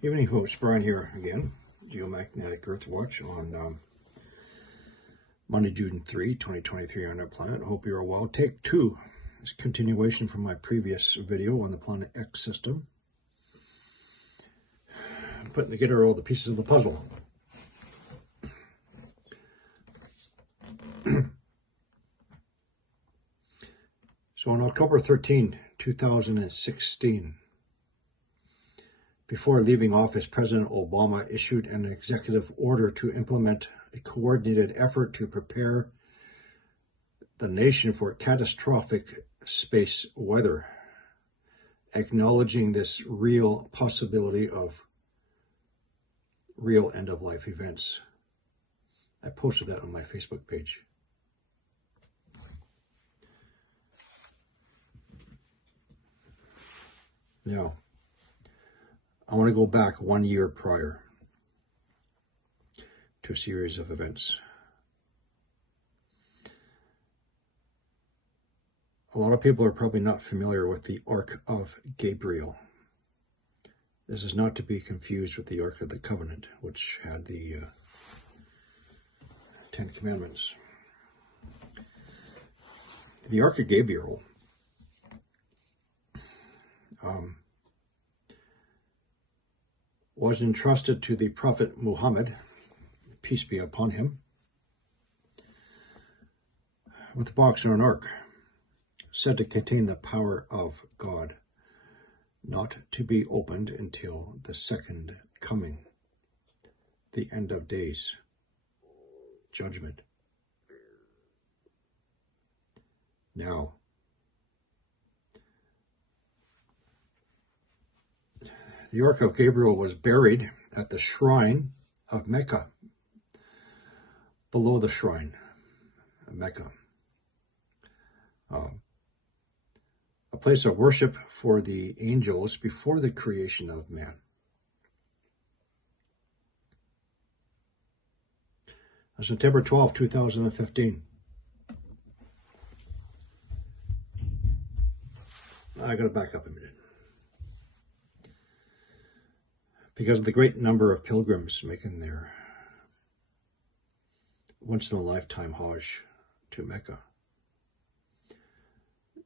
Evening, folks. Brian here again. Geomagnetic Earth Watch on Monday, June 3, 2023 on our planet. Hope you're well. Take 2 is continuation from my previous video on the Planet X system. Putting together all the pieces of the puzzle. So on October 13, 2016, before leaving office, President Obama issued an executive order to implement a coordinated effort to prepare the nation for catastrophic space weather, acknowledging this real possibility of real end-of-life events. I posted that on my Facebook page. Now, I want to go back 1 year prior to a series of events. A lot of people are probably not familiar with the Arc of Gabriel. This is not to be confused with the Ark of the Covenant, which had the 10 Commandments. The Arc of Gabriel was entrusted to the Prophet Muhammad, peace be upon him, with a box or an ark, said to contain the power of God, not to be opened until the second coming, the end of days, judgment. Now, the Ark of Gabriel was buried at the shrine of Mecca, below the shrine of Mecca, a place of worship for the angels before the creation of man. On September 12, 2015, I got to back up a minute. Because of the great number of pilgrims making their once-in-a-lifetime Hajj to Mecca,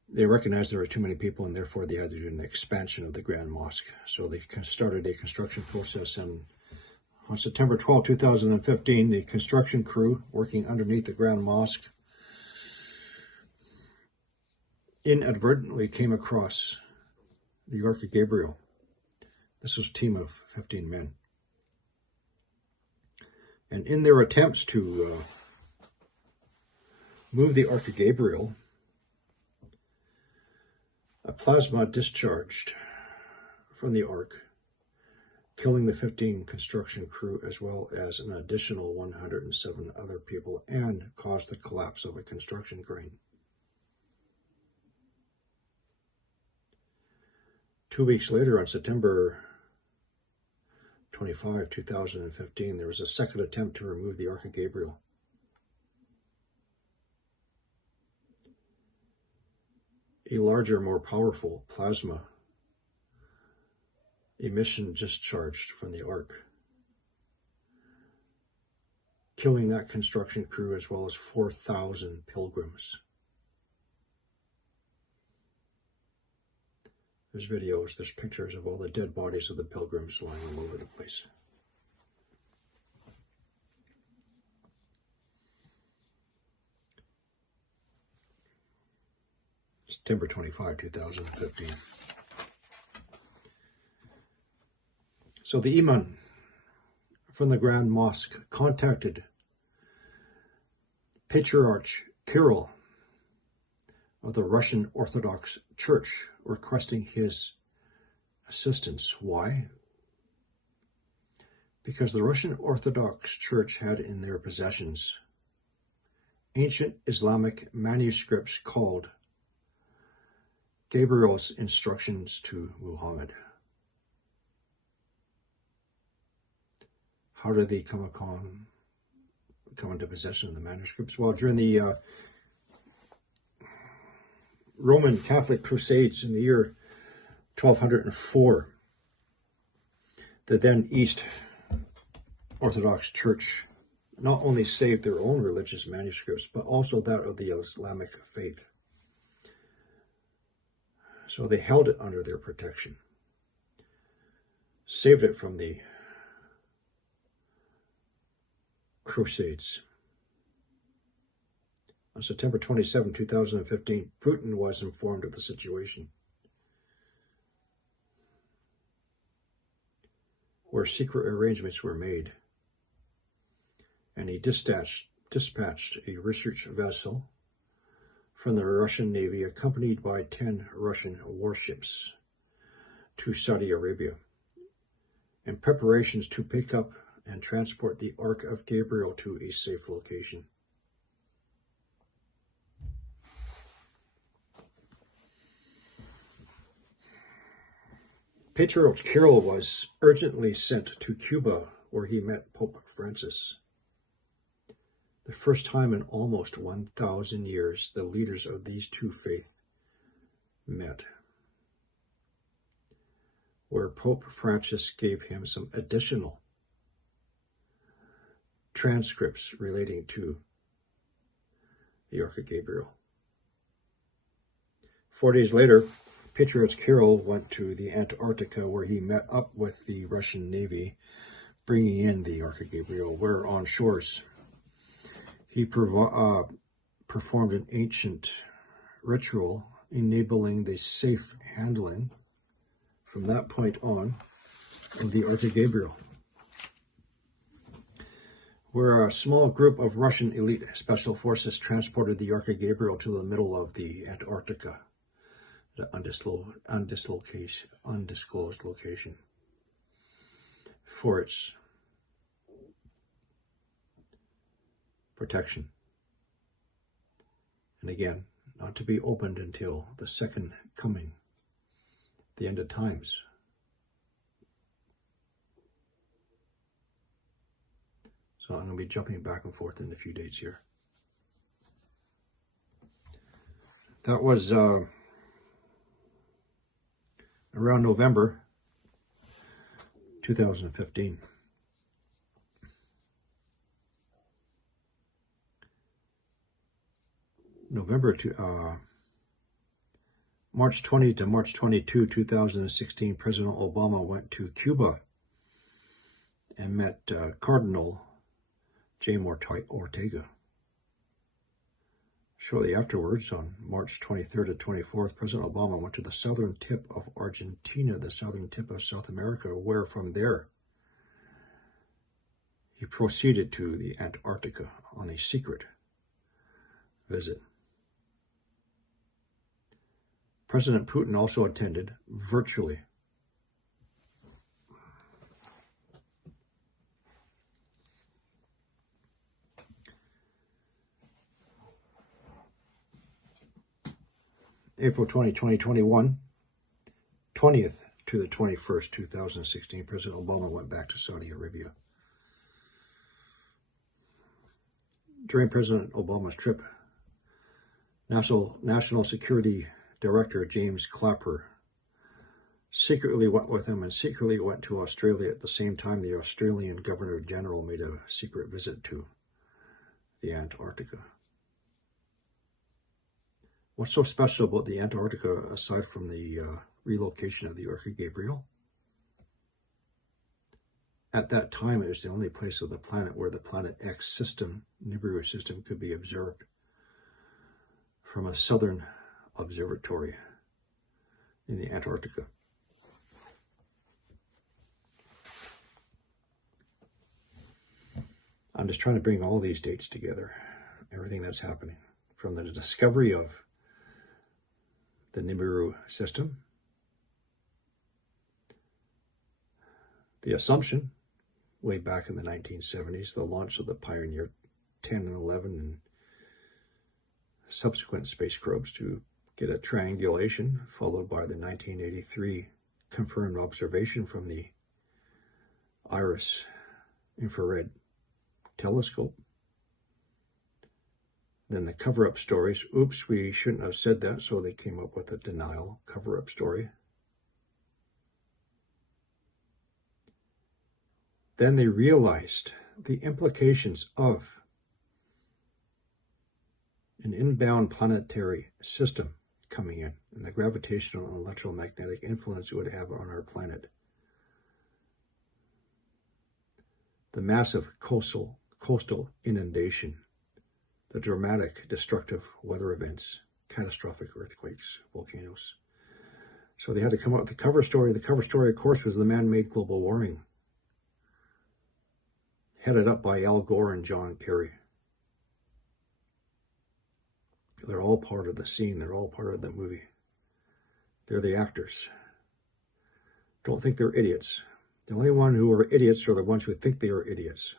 they recognized there were too many people, and therefore they had to do an expansion of the Grand Mosque. So they started a construction process, and on September 12, 2015, the construction crew working underneath the Grand Mosque inadvertently came across the Ark of Gabriel. This was a team of 15 men. And in their attempts to move the Arc of Gabriel, a plasma discharged from the Ark, killing the 15 construction crew as well as an additional 107 other people, and caused the collapse of a construction crane. 2 weeks later, on September 25, 2015, there was a second attempt to remove the Arc of Gabriel. A larger, more powerful plasma emission discharged from the Ark, killing that construction crew as well as 4,000 pilgrims. There's videos, there's pictures of all the dead bodies of the pilgrims lying all over the place. September 25, 2015. So the Imam from the Grand Mosque contacted Patriarch Kirill of the Russian Orthodox Church, requesting his assistance. Why? Because the Russian Orthodox Church had in their possessions ancient Islamic manuscripts called Gabriel's Instructions to Muhammad. How did they come into possession of the manuscripts? Well, during the Roman Catholic Crusades in the year 1204, The then East Orthodox Church not only saved their own religious manuscripts, but also that of the Islamic faith. So they held it under their protection, saved it from the Crusades. On September 27, 2015, Putin was informed of the situation, where secret arrangements were made, and he dispatched a research vessel from the Russian Navy, accompanied by 10 Russian warships, to Saudi Arabia, in preparations to pick up and transport the Arc of Gabriel to a safe location. Patriarch Kirill was urgently sent to Cuba, where he met Pope Francis. The first time in almost 1,000 years the leaders of these two faiths met, where Pope Francis gave him some additional transcripts relating to the Arc of Gabriel. 4 days later, Patriarch Kirill went to the Antarctica, where he met up with the Russian Navy, bringing in the Arc of Gabriel, where on shores he performed an ancient ritual enabling the safe handling from that point on of the Arc of Gabriel, where a small group of Russian elite special forces transported the Arc of Gabriel to the middle of the Antarctica, at an undisclosed location, for its protection. And again, not to be opened until the second coming, the end of times. So I'm going to be jumping back and forth in a few dates here. That was around November 2015. March 20 to March 22, 2016, President Obama went to Cuba and met Cardinal Jaime Ortega. Shortly afterwards, on March 23rd to 24th, President Obama went to the southern tip of Argentina, the southern tip of South America, where from there he proceeded to the Antarctica on a secret visit. President Putin also attended virtually. April 20, 2021, 20th to the 21st, 2016, President Obama went back to Saudi Arabia. During President Obama's trip, National Security Director James Clapper secretly went with him and secretly went to Australia at the same time the Australian Governor General made a secret visit to the Antarctica. What's so special about the Antarctica, aside from the relocation of the Arc of Gabriel? At that time, it was the only place of the planet where the Planet X system, Nibiru system, could be observed from a southern observatory in the Antarctica. I'm just trying to bring all these dates together, everything that's happening, from the discovery of the Nibiru system, the assumption way back in the 1970s, the launch of the Pioneer 10 and 11 and subsequent spacecrafts to get a triangulation, followed by the 1983 confirmed observation from the IRIS infrared telescope. Then the cover-up stories. Oops, we shouldn't have said that, so they came up with a denial cover-up story. then they realized the implications of an inbound planetary system coming in and the gravitational and electromagnetic influence it would have on our planet. The massive coastal inundation, the dramatic, destructive weather events, catastrophic earthquakes, volcanoes. So they had to come up with the cover story. The cover story, of course, was the man-made global warming, headed up by Al Gore and John Kerry. They're all part of the scene. They're all part of the movie. They're the actors. Don't think they're idiots. The only one who are idiots are the ones who think they are idiots.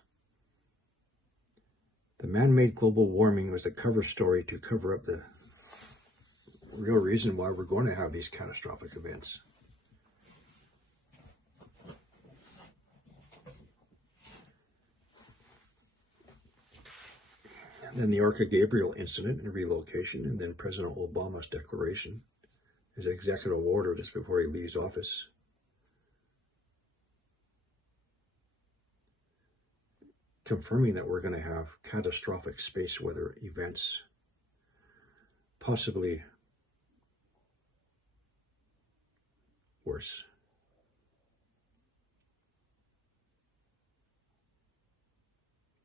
The man-made global warming was a cover story to cover up the real reason why we're going to have these catastrophic events. And then the Arc of Gabriel incident and relocation, and then President Obama's declaration, his executive order just before he leaves office. Confirming that we're going to have catastrophic space weather events, possibly worse.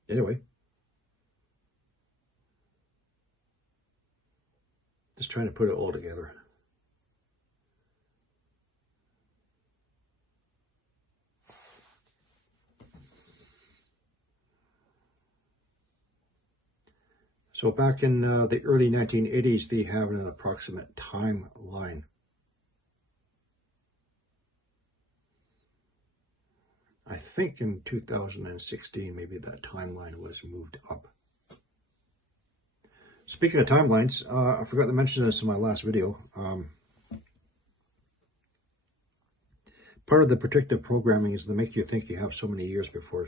Anyway, just trying to put it all together. So back in the early 1980s, they have an approximate timeline. I think in 2016, maybe that timeline was moved up. Speaking of timelines, I forgot to mention this in my last video. Part of the predictive programming is to make you think you have so many years before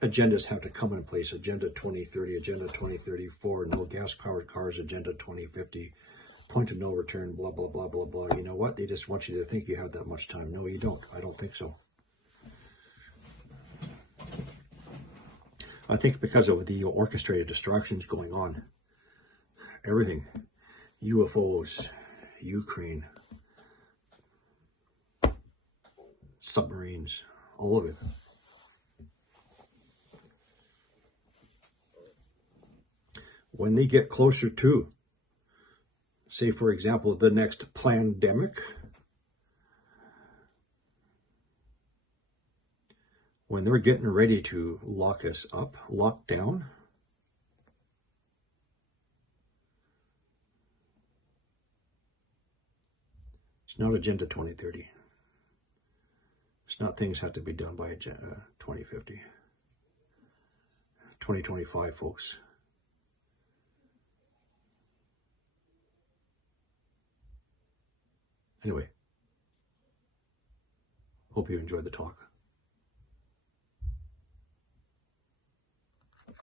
agendas have to come in place. Agenda 2030, Agenda 2034, no gas-powered cars, Agenda 2050, point of no return, blah, blah, blah, blah, blah. You know what? They just want you to think you have that much time. No, you don't. I don't think so. I think because of the orchestrated distractions going on, everything, UFOs, Ukraine, submarines, all of it. When they get closer to, say, for example, the next plandemic, when they're getting ready to lock us up, lock down, it's not Agenda 2030. It's not things have to be done by Agenda 2050. 2025, folks. Anyway, hope you enjoyed the talk.